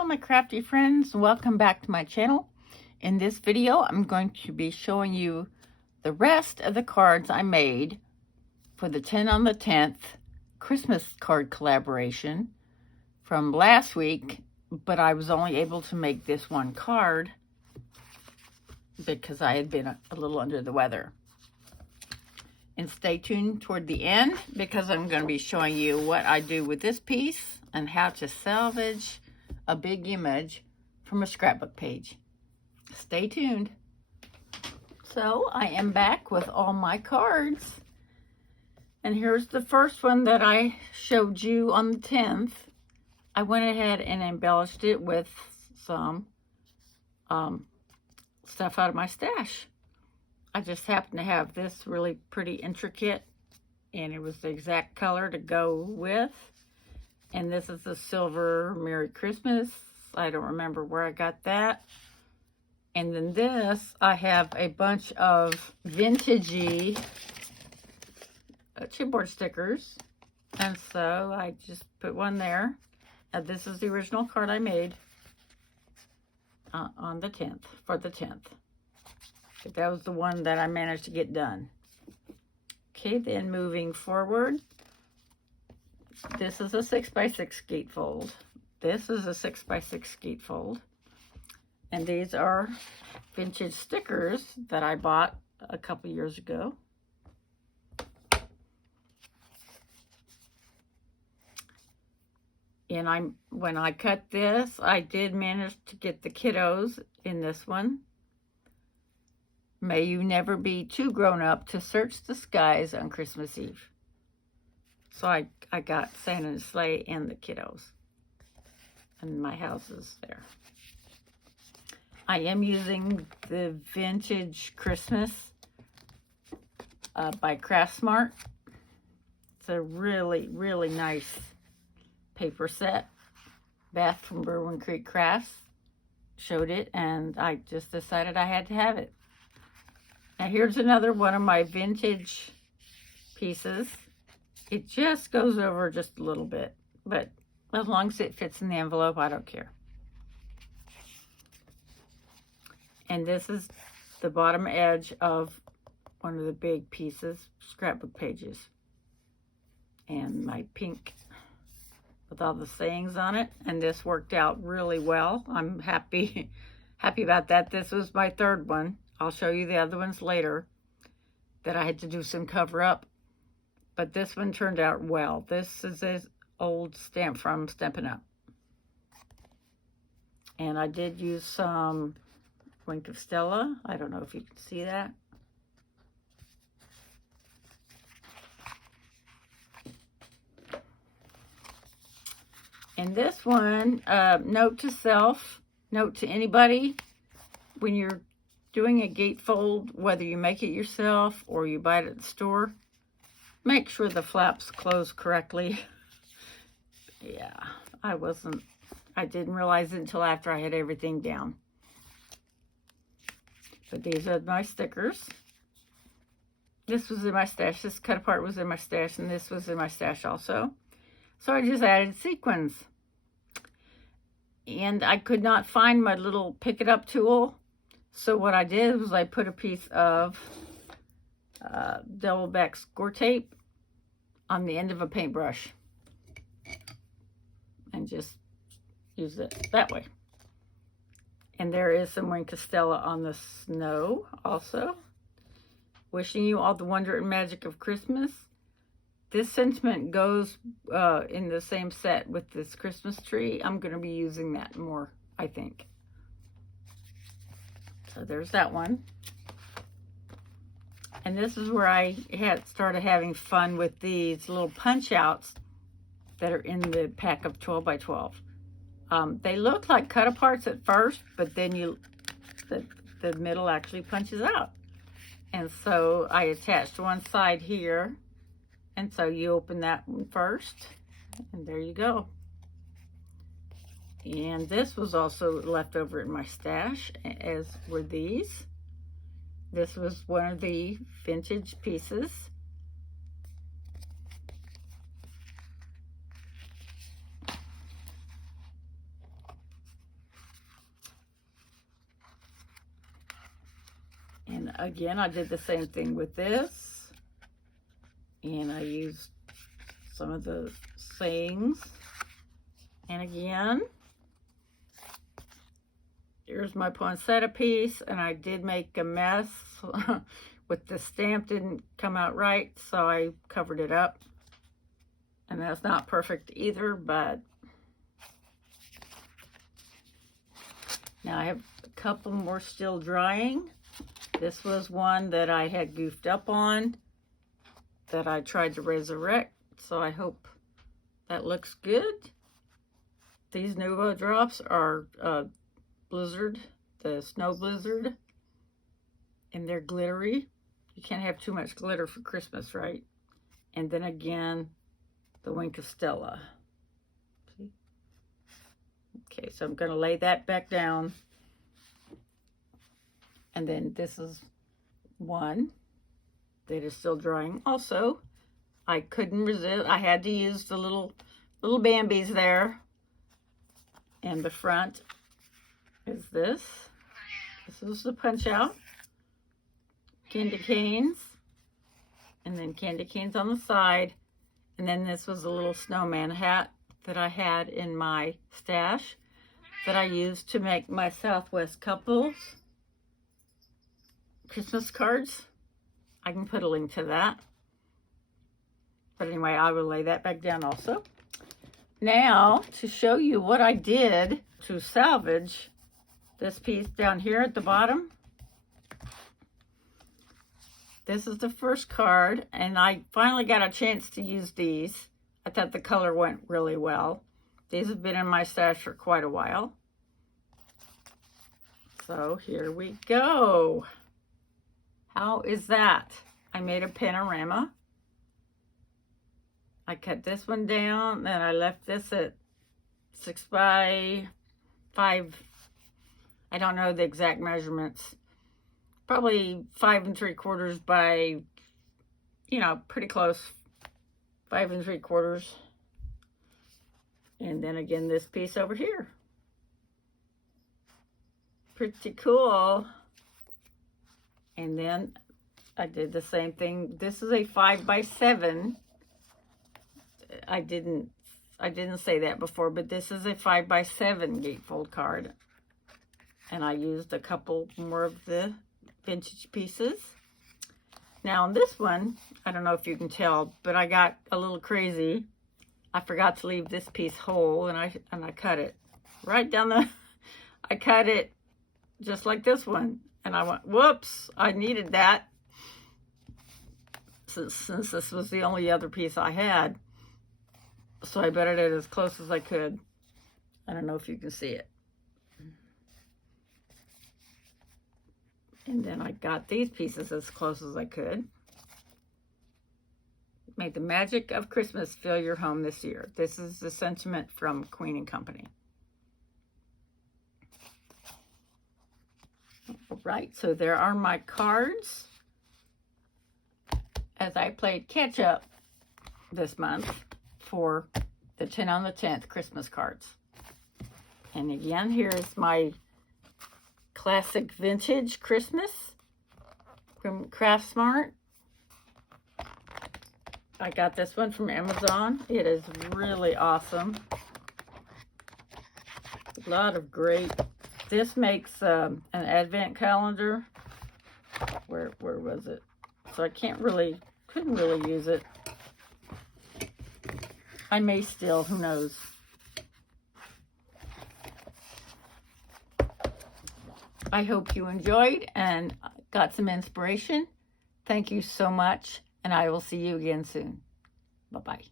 Hello my crafty friends, welcome back to my channel. In this video I'm going to be showing you the rest of the cards I made for the 10 on the 10th Christmas card collaboration from last week, but I was only able to make this one card because I had been a little under the weather. And stay tuned toward the end because I'm going to be showing you what I do with this piece and how to salvage a big image from a scrapbook page. Stay tuned. So I am back with all my cards. And here's the first one that I showed you on the 10th. I went ahead and embellished it with some stuff out of my stash. I just happen to have this really pretty intricate, and it was the exact color to go with. And this is the silver Merry Christmas. I don't remember where I got that. And then this, I have a bunch of vintagey chipboard stickers. And so I just put one there. Now this is the original card I made on the 10th, for the 10th. But that was the one that I managed to get done. Okay, then moving forward, this is a 6x6 gatefold. This is a 6x6 gatefold. And these are vintage stickers that I bought a couple years ago. And when I cut this, I did manage to get the kiddos in this one. May you never be too grown up to search the skies on Christmas Eve. So I got Santa's sleigh and the kiddos. And my house is there. I am using the Vintage Christmas by Craftsmart. It's a really, really nice paper set. Beth from Berwyn Creek Crafts showed it, and I just decided I had to have it. Now here's another one of my vintage pieces. It just goes over just a little bit, but as long as it fits in the envelope, I don't care. And this is the bottom edge of one of the big pieces, scrapbook pages. And my pink with all the sayings on it. And this worked out really well. I'm happy about that. This was my third one. I'll show you the other ones later that I had to do some cover up. But this one turned out well. This is an old stamp from Stampin' Up. And I did use some Wink of Stella. I don't know if you can see that. And this one, note to self, note to anybody, when you're doing a gatefold, whether you make it yourself or you buy it at the store, make sure the flaps close correctly. Yeah, I didn't realize it until after I had everything down. But these are my stickers. This was in my stash. This cut apart was in my stash, and this was in my stash also. So I just added sequins. And I could not find my little pick it up tool. So what I did was I put a piece of double back score tape on the end of a paintbrush and just use it that way. And there is some Wink of Stella on the snow also. Wishing you all the wonder and magic of Christmas. This sentiment goes in the same set with this Christmas tree. I'm going to be using that more, I think. So there's that one. And this is where I started having fun with these little punch outs that are in the pack of 12 by 12. They look like cut aparts at first, but then the middle actually punches out. And so I attached one side here. And so you open that one first, and there you go. And this was also left over in my stash, as were these. This was one of the vintage pieces. again, I did the same thing with this. And I used some of the sayings. And again, here's my poinsettia piece, and I did make a mess with the stamp didn't come out right, so I covered it up. And that's not perfect either, but now I have a couple more still drying. This was one that I had goofed up on that I tried to resurrect, so I hope that looks good. These Nuvo drops are blizzard, the snow blizzard, and they're glittery. You can't have too much glitter for Christmas, right? And then again, the Wink of Stella. See? Okay, so I'm going to lay that back down. And then this is one that is still drying. Also, I couldn't resist. I had to use the little Bambies there. And the front is this. This is the punch out. Candy canes. And then candy canes on the side. And then this was a little snowman hat that I had in my stash that I used to make my Southwest couples Christmas cards. I can put a link to that. But anyway, I will lay that back down also. Now, to show you what I did to salvage this piece down here at the bottom. This is the first card, and I finally got a chance to use these. I thought the color went really well. These have been in my stash for quite a while. So here we go. How is that? I made a panorama. I cut this one down, then I left this at 6 by 5. I don't know the exact measurements. Probably 5 3/4 by, you know, pretty close. 5 3/4. And then again, this piece over here. Pretty cool. And then I did the same thing. This is a 5 by 7. I didn't say that before, but this is a 5 by 7 gatefold card. And I used a couple more of the vintage pieces. Now on this one, I don't know if you can tell, but I got a little crazy. I forgot to leave this piece whole, and I cut it right down the, I cut it just like this one. And I went, whoops, I needed that since this was the only other piece I had. So I butted it as close as I could. I don't know if you can see it. And then I got these pieces as close as I could. May the magic of Christmas fill your home this year. This is the sentiment from Queen and Company. All right, so there are my cards. As I played catch up this month for the 10 on the 10th Christmas cards. And again, here's my classic vintage Christmas from Craft Smart. I got this one from Amazon. It is really awesome. A lot of great. This makes an advent calendar. Where was it? So I couldn't really use it. I may still, who knows. I hope you enjoyed and got some inspiration. Thank you so much, and I will see you again soon. Bye-bye.